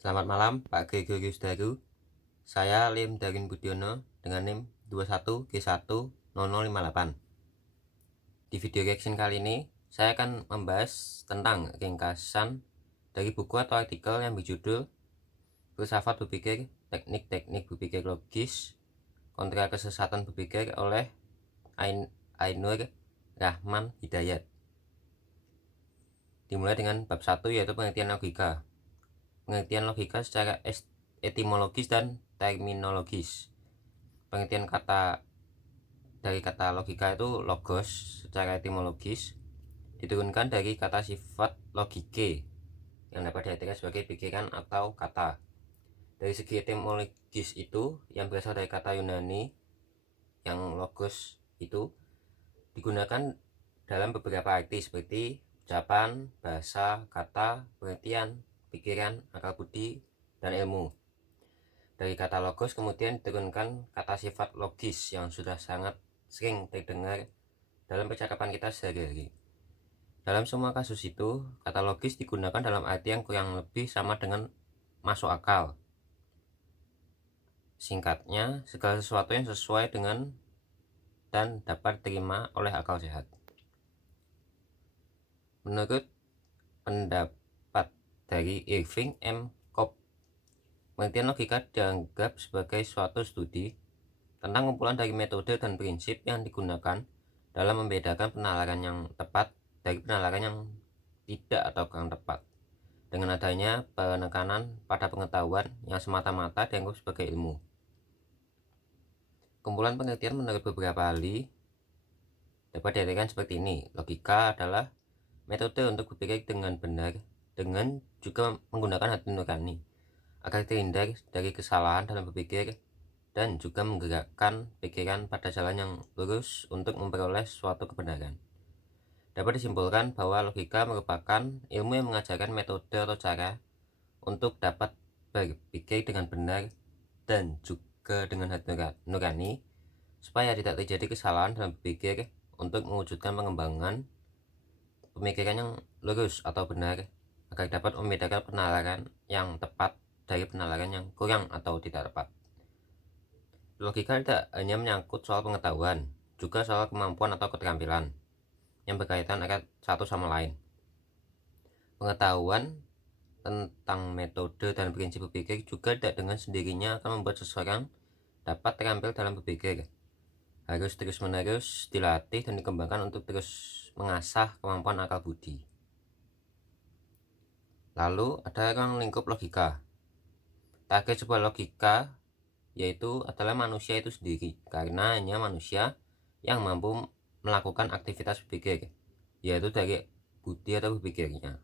Selamat malam Pak Gregorius Daru. Saya Lim Darin Budiono dengan NIM 21G10058. Di video reaction kali ini saya akan membahas tentang ringkasan dari buku atau artikel yang berjudul Filsafat Berpikir, Teknik-teknik Berpikir Logis Kontra Kesesatan Berpikir oleh Ainur Rahman Hidayat. Dimulai dengan bab 1, yaitu pengertian logika. Pengertian logika secara etimologis dan terminologis. Pengertian dari kata logika itu logos secara etimologis diturunkan dari kata sifat logike yang dapat diartikan sebagai pikiran atau kata. Dari segi etimologis itu yang berasal dari kata Yunani yang logos itu digunakan dalam beberapa arti seperti ucapan, bahasa, kata, pengertian, pikiran, akal budi, dan ilmu. Dari kata logos kemudian diturunkan kata sifat logis yang sudah sangat sering terdengar dalam percakapan kita sehari-hari. Dalam semua kasus itu, kata logis digunakan dalam arti yang kurang lebih sama dengan masuk akal. Singkatnya, segala sesuatu yang sesuai dengan dan dapat diterima oleh akal sehat. Menurut pendapat dari Irving M. Cobb, pengertian logika dianggap sebagai suatu studi tentang kumpulan dari metode dan prinsip yang digunakan dalam membedakan penalaran yang tepat dari penalaran yang tidak atau kurang tepat, dengan adanya penekanan pada pengetahuan yang semata-mata dianggap sebagai ilmu. Kumpulan pengertian menurut beberapa ahli dapat diartikan seperti ini. Logika adalah metode untuk berpikir dengan benar, dengan juga menggunakan hati nurani, agar terhindar dari kesalahan dalam berpikir dan juga menggerakkan pikiran pada jalan yang lurus untuk memperoleh suatu kebenaran. Dapat disimpulkan bahwa logika merupakan ilmu yang mengajarkan metode atau cara untuk dapat berpikir dengan benar dan juga dengan hati nurani, supaya tidak terjadi kesalahan dalam berpikir untuk mewujudkan pengembangan pemikiran yang lurus atau benar, agar dapat membedakan penalaran yang tepat dari penalaran yang kurang atau tidak tepat. Logika tidak hanya menyangkut soal pengetahuan, juga soal kemampuan atau keterampilan yang berkaitan erat satu sama lain. Pengetahuan tentang metode dan prinsip berpikir juga tidak dengan sendirinya akan membuat seseorang dapat terampil dalam berpikir. Harus terus-menerus dilatih dan dikembangkan untuk terus mengasah kemampuan akal budi. Lalu ada ruang lingkup logika. Target sebuah logika yaitu adalah manusia itu sendiri, karena hanya manusia yang mampu melakukan aktivitas berpikir, yaitu dari budi atau berpikirnya.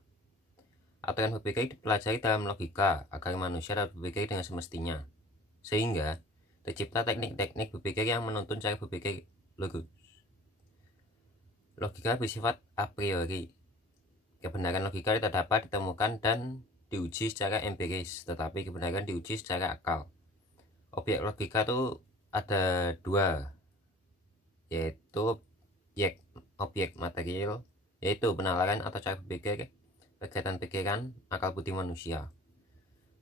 Aturan berpikir dipelajari dalam logika agar manusia dapat berpikir dengan semestinya, sehingga tercipta teknik-teknik berpikir yang menuntun cara berpikir lurus. Logika bersifat a priori. Kebenaran logika tidak dapat ditemukan dan diuji secara empiris, tetapi kebenaran diuji secara akal. Objek logika itu ada dua, yaitu objek material, yaitu penalaran atau cara berpikir, kegiatan pikiran, akal budi manusia.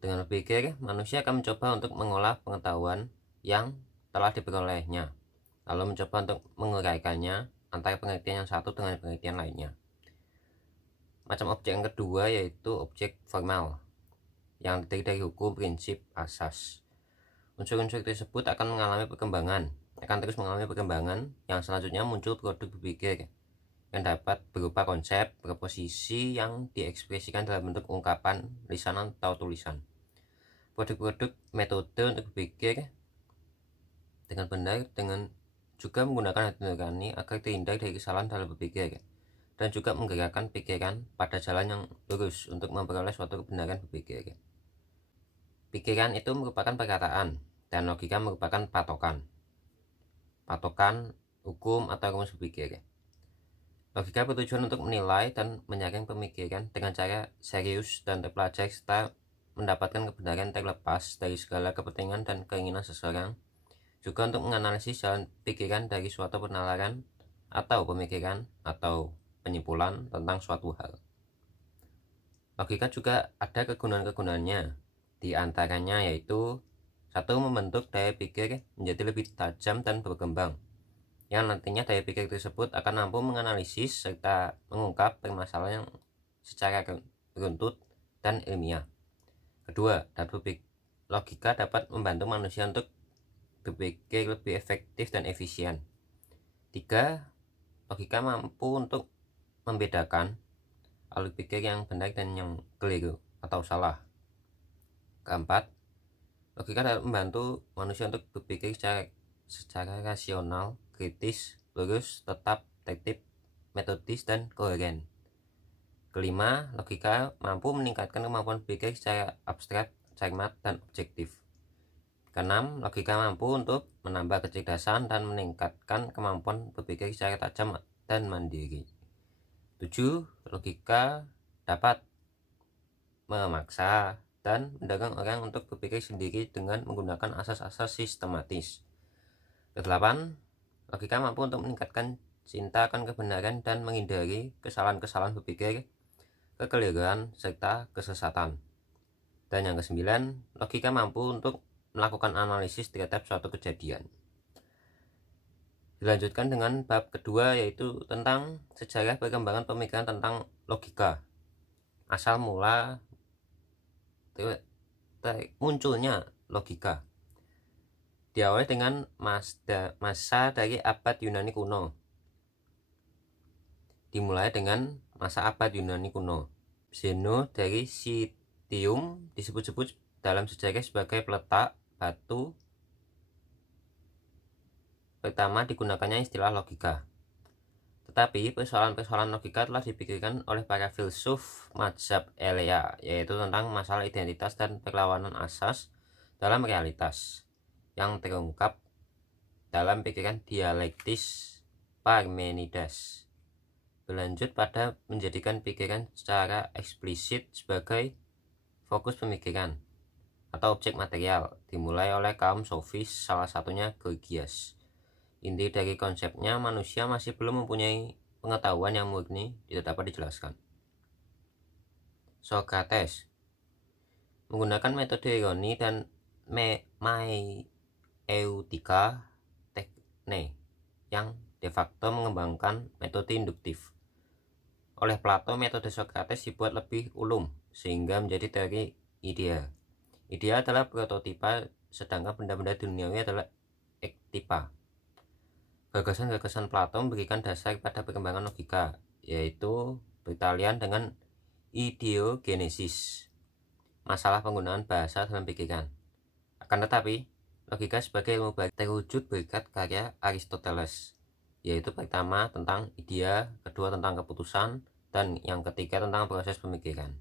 Dengan berpikir, manusia akan mencoba untuk mengolah pengetahuan yang telah diperolehnya, lalu mencoba untuk menguraikannya antara pengertian yang satu dengan pengertian lainnya. Macam objek yang kedua yaitu objek formal, yang terdiri dari hukum, prinsip, asas. Unsur-unsur tersebut akan terus mengalami perkembangan yang selanjutnya muncul produk berpikir yang dapat berupa konsep, proposisi yang diekspresikan dalam bentuk ungkapan, lisanan, atau tulisan. Produk-produk metode untuk berpikir dengan benar dengan juga menggunakan hati nurani agar terhindar dari kesalahan dalam berpikir, dan juga menggerakkan pikiran pada jalan yang lurus untuk memperoleh suatu kebenaran berpikir. Pikiran itu merupakan perkataan, dan logika merupakan patokan, hukum, atau rumus berpikir. Logika bertujuan untuk menilai dan menyaring pemikiran dengan cara serius dan terpelajar, serta mendapatkan kebenaran terlepas dari segala kepentingan dan keinginan seseorang, juga untuk menganalisis jalan pikiran dari suatu penalaran atau pemikiran atau penyimpulan tentang suatu hal. Logika juga ada kegunaan-kegunaannya. Di antaranya yaitu satu, membentuk daya pikir menjadi lebih tajam dan berkembang, yang nantinya daya pikir tersebut akan mampu menganalisis serta mengungkap permasalahan secara runtut dan ilmiah. Kedua, logika dapat membantu manusia untuk berpikir lebih efektif dan efisien. Tiga, logika mampu untuk membedakan alur pikir yang benar dan yang keliru atau salah. Keempat, logika dapat membantu manusia untuk berpikir secara rasional, kritis, lurus, tetap, tertib, metodis, dan koheren. Kelima, logika mampu meningkatkan kemampuan berpikir secara abstrak, cermat, dan objektif. Keenam, logika mampu untuk menambah kecerdasan dan meningkatkan kemampuan berpikir secara tajam dan mandiri. 7, logika dapat memaksa dan mendorong orang untuk berpikir sendiri dengan menggunakan asas-asas sistematis. Kedelapan, logika mampu untuk meningkatkan cinta akan kebenaran dan menghindari kesalahan-kesalahan berpikir, kekeliruan, serta kesesatan. Dan yang kesembilan, logika mampu untuk melakukan analisis terhadap suatu kejadian. Dilanjutkan dengan bab kedua, yaitu tentang sejarah perkembangan pemikiran tentang logika. Asal mula munculnya logika diawali dengan masa dari abad Yunani kuno. Dimulai dengan masa abad Yunani kuno. Zeno dari Citium disebut-sebut dalam sejarah sebagai peletak batu pertama digunakannya istilah logika. Tetapi persoalan-persoalan logika telah dipikirkan oleh para filsuf mazhab Elea, yaitu tentang masalah identitas dan perlawanan asas dalam realitas, yang terungkap dalam pikiran dialektis Parmenides. Berlanjut pada menjadikan pikiran secara eksplisit sebagai fokus pemikiran atau objek material, dimulai oleh kaum sofis, salah satunya Gorgias. Inti dari konsepnya, manusia masih belum mempunyai pengetahuan yang murni, tidak dapat dijelaskan. Socrates menggunakan metode ironi dan maieutika tekne yang de facto mengembangkan metode induktif. Oleh Plato, metode Socrates dibuat lebih ulum sehingga menjadi teori idea. Idea adalah prototipa, sedangkan benda-benda duniawi adalah ektipa. Gagasan-gagasan Plato memberikan dasar pada perkembangan logika, yaitu bertalian dengan ideogenesis, masalah penggunaan bahasa dalam pikiran. Akan tetapi, logika sebagai ilmu baru terwujud berkat karya Aristoteles, yaitu pertama tentang idea, kedua tentang keputusan, dan yang ketiga tentang proses pemikiran.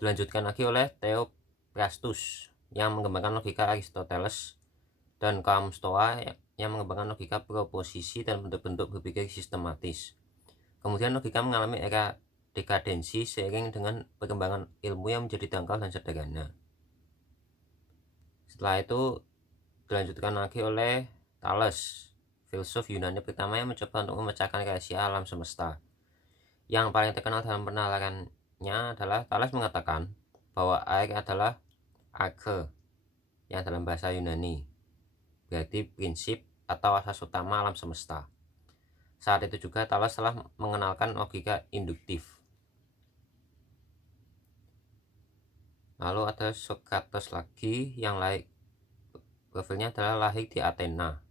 Dilanjutkan lagi oleh Theophrastus yang mengembangkan logika Aristoteles, dan kaum Stoa yang mengembangkan logika proposisi dan bentuk-bentuk berpikir sistematis. Kemudian logika mengalami era dekadensi seiring dengan perkembangan ilmu yang menjadi dangkal dan sederhana. Setelah itu dilanjutkan lagi oleh Thales, filsuf Yunani pertama yang mencoba untuk memecahkan rahasia alam semesta. Yang paling terkenal dalam penalarannya adalah Thales mengatakan bahwa air adalah arche, yang dalam bahasa Yunani berarti prinsip atau asas utama alam semesta. Saat itu juga Thales telah mengenalkan logika induktif. Lalu ada Socrates lagi yang profilnya adalah lahir di Athena.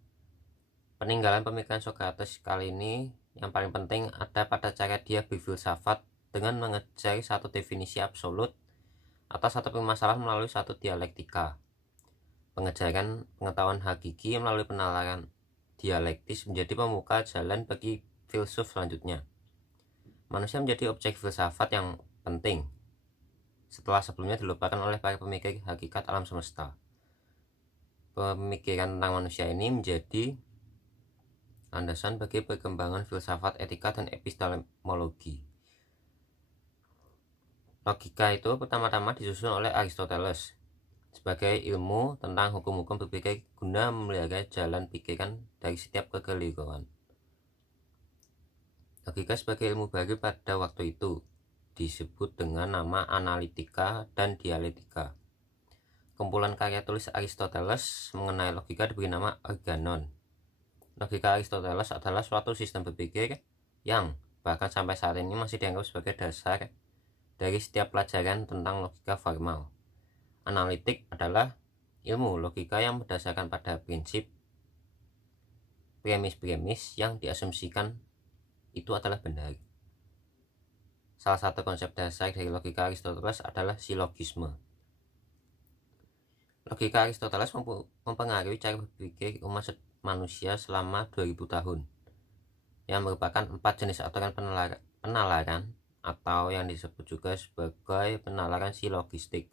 Peninggalan pemikiran Socrates kali ini yang paling penting ada pada cara dia berfilsafat dengan mengejar satu definisi absolut atas satu permasalahan melalui satu dialektika. Pengejaran pengetahuan hakiki melalui penalaran dialektis menjadi pembuka jalan bagi filsuf selanjutnya. Manusia menjadi objek filsafat yang penting setelah sebelumnya dilupakan oleh para pemikir hakikat alam semesta. Pemikiran tentang manusia ini menjadi landasan bagi perkembangan filsafat etika dan epistemologi. Logika itu pertama-tama disusun oleh Aristoteles sebagai ilmu tentang hukum-hukum berpikir guna memelihara jalan pikiran dari setiap kekeliruan. Logika sebagai ilmu baru pada waktu itu disebut dengan nama analitika dan dialektika. kumpulan karya tulis Aristoteles mengenai logika diberi nama Organon. Logika Aristoteles adalah suatu sistem berpikir yang bahkan sampai saat ini masih dianggap sebagai dasar dari setiap pelajaran tentang logika formal. Analitik adalah ilmu logika yang berdasarkan pada prinsip, premis-premis yang diasumsikan itu adalah benar. Salah satu konsep dasar dari logika Aristoteles adalah silogisme. Logika Aristoteles mempengaruhi cara berpikir umat manusia selama 2000 tahun, yang merupakan 4 jenis aturan penalaran atau yang disebut juga sebagai penalaran silogistik.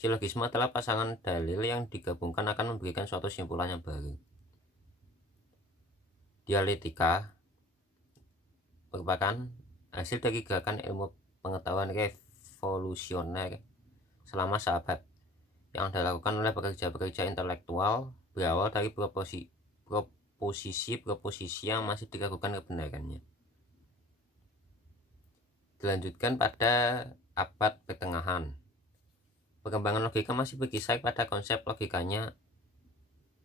Silogisme adalah pasangan dalil yang digabungkan akan memberikan suatu simpulan yang baru. Dialektika merupakan hasil dari gerakan ilmu pengetahuan revolusioner selama seabad yang dilakukan oleh pekerja-pekerja intelektual berawal dari proposisi yang masih diragukan kebenarannya. Dilanjutkan pada abad pertengahan, perkembangan logika masih berkisar pada konsep logikanya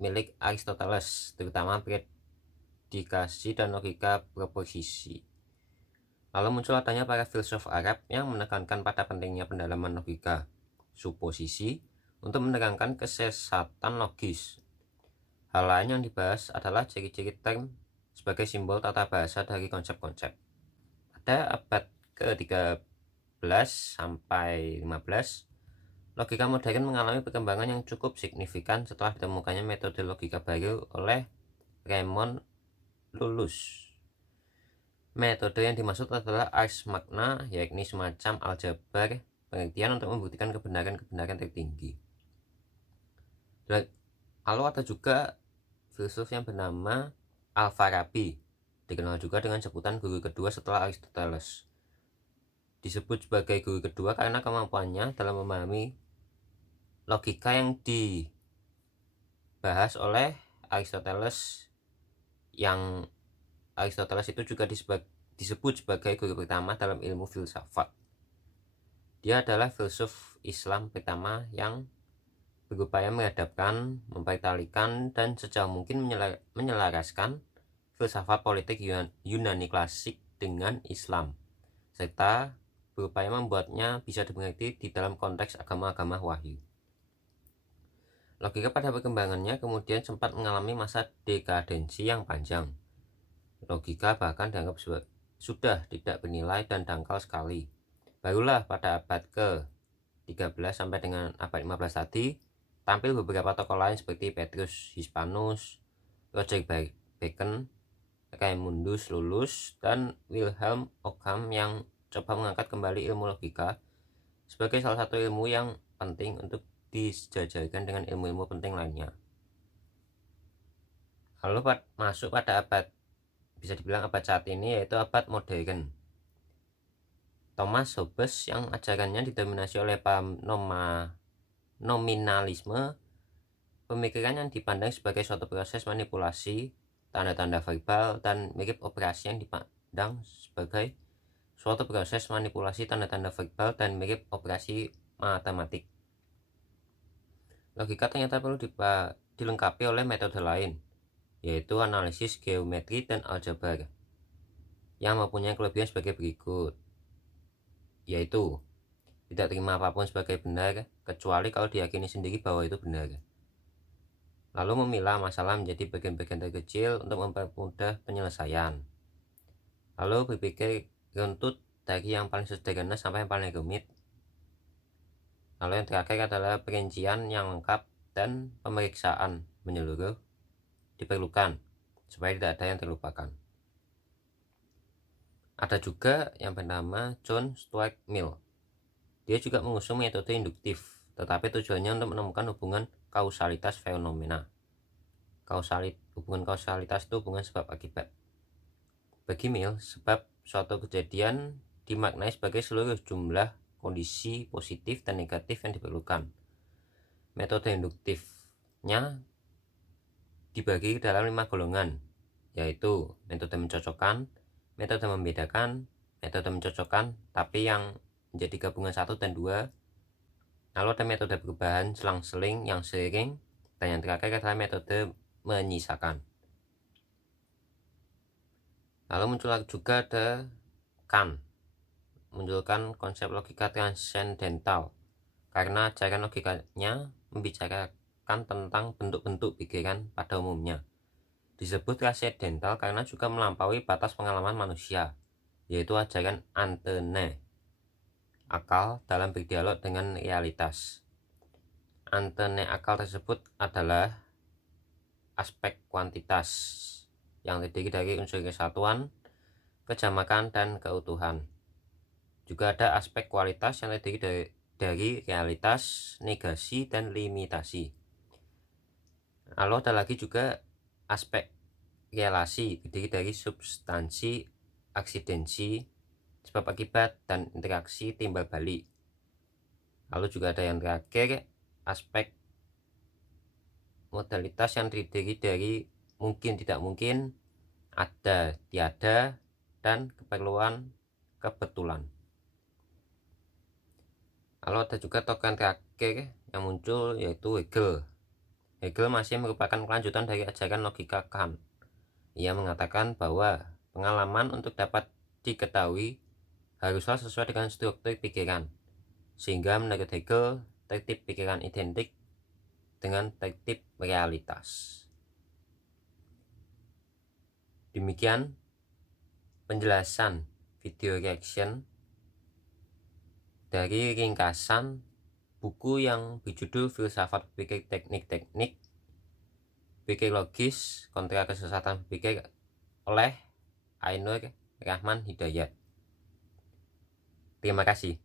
milik Aristoteles, terutama predikasi dan logika proposisi. Lalu muncul adanya para filsuf Arab yang menekankan pada pentingnya pendalaman logika suposisi untuk menerangkan kesesatan logis. Hal lain yang dibahas adalah ciri-ciri term sebagai simbol tata bahasa dari konsep-konsep. Pada abad ke-13 sampai 15, logika modern mengalami perkembangan yang cukup signifikan setelah ditemukannya metode logika baru oleh Raymond Lullus. Metode yang dimaksud adalah ars magna, yakni semacam aljabar pengertian untuk membuktikan kebenaran-kebenaran tertinggi. Lalu ada juga filsuf yang bernama Al-Farabi, dikenal juga dengan sebutan guru kedua setelah Aristoteles. Disebut sebagai guru kedua karena kemampuannya dalam memahami logika yang dibahas oleh Aristoteles, yang Aristoteles itu juga disebut sebagai guru pertama dalam ilmu filsafat. Dia adalah filsuf Islam pertama yang berupaya menghadapkan, mempertalikan, dan sejauh mungkin menyelaraskan filsafat politik Yunani klasik dengan Islam, serta berupaya membuatnya bisa dimengerti di dalam konteks agama-agama wahyu. Logika pada perkembangannya kemudian sempat mengalami masa dekadensi yang panjang. Logika bahkan dianggap sudah tidak bernilai dan dangkal sekali. Barulah pada abad ke-13 sampai dengan abad 15 tadi, tampil beberapa tokoh lain seperti Petrus Hispanus, Roger Bacon, Raymundus Lullus, dan Wilhelm Ockham yang coba mengangkat kembali ilmu logika sebagai salah satu ilmu yang penting untuk disejajarkan dengan ilmu-ilmu penting lainnya. Lalu masuk pada abad, bisa dibilang abad saat ini, yaitu abad modern. Thomas Hobbes yang ajarannya didominasi oleh paham nominalisme, pemikiran yang dipandang sebagai suatu proses manipulasi tanda-tanda verbal, dan mirip operasi yang dipandang sebagai suatu proses manipulasi tanda-tanda verbal dan mirip operasi matematik. Logika ternyata perlu dilengkapi oleh metode lain, yaitu analisis geometri dan aljabar, yang mempunyai kelebihan sebagai berikut, yaitu tidak terima apapun sebagai benar kecuali kalau diyakini sendiri bahwa itu benar. Lalu memilah masalah menjadi bagian-bagian terkecil untuk mempermudah penyelesaian. Lalu berpikir runtut dari yang paling sederhana sampai yang paling rumit. Lalu yang terakhir adalah perincian yang lengkap dan pemeriksaan menyeluruh diperlukan supaya tidak ada yang terlupakan. Ada juga yang bernama John Stuart Mill. Dia juga mengusung metode induktif, tetapi tujuannya untuk menemukan hubungan kausalitas fenomena. Hubungan kausalitas itu hubungan sebab akibat. Bagi Mill, sebab suatu kejadian dimaknai sebagai seluruh jumlah kondisi positif dan negatif yang diperlukan. Metode induktifnya dibagi dalam 5 golongan, yaitu metode mencocokkan, metode membedakan, metode mencocokkan tapi yang menjadi gabungan 1 dan 2, Lalu ada metode perubahan selang-seling yang seiring, dan yang terakhir adalah metode menyisakan. Lalu muncul juga ada Kant, munculkan konsep logika transendental karena ajaran logikanya membicarakan tentang bentuk-bentuk pikiran pada umumnya. Disebut transendental karena juga melampaui batas pengalaman manusia, yaitu ajaran antene, akal dalam berdialog dengan realitas. Antene akal tersebut adalah aspek kuantitas yang terdiri dari unsur kesatuan, kejamakan, dan keutuhan. Juga ada aspek kualitas yang terdiri dari realitas, negasi, dan limitasi. Lalu ada lagi juga aspek relasi, terdiri dari substansi, aksidensi, sebab akibat, dan interaksi timbal balik. Lalu juga ada yang terakhir, aspek modalitas yang terdiri dari mungkin tidak mungkin, ada tiada, dan keperluan kebetulan. Lalu ada juga tokoh terakhir yang muncul, yaitu Hegel. Hegel masih merupakan kelanjutan dari ajaran logika Kant. Ia mengatakan bahwa pengalaman untuk dapat diketahui haruslah sesuai dengan struktur pikiran, sehingga menurut Hegel tertib pikiran identik dengan tertib realitas. Demikian penjelasan video reaction dari ringkasan buku yang berjudul Filsafat Berpikir Teknik-Teknik Pikir Logis Kontra Kesesatan Berpikir oleh Ainur Rahman Hidayat. Terima kasih.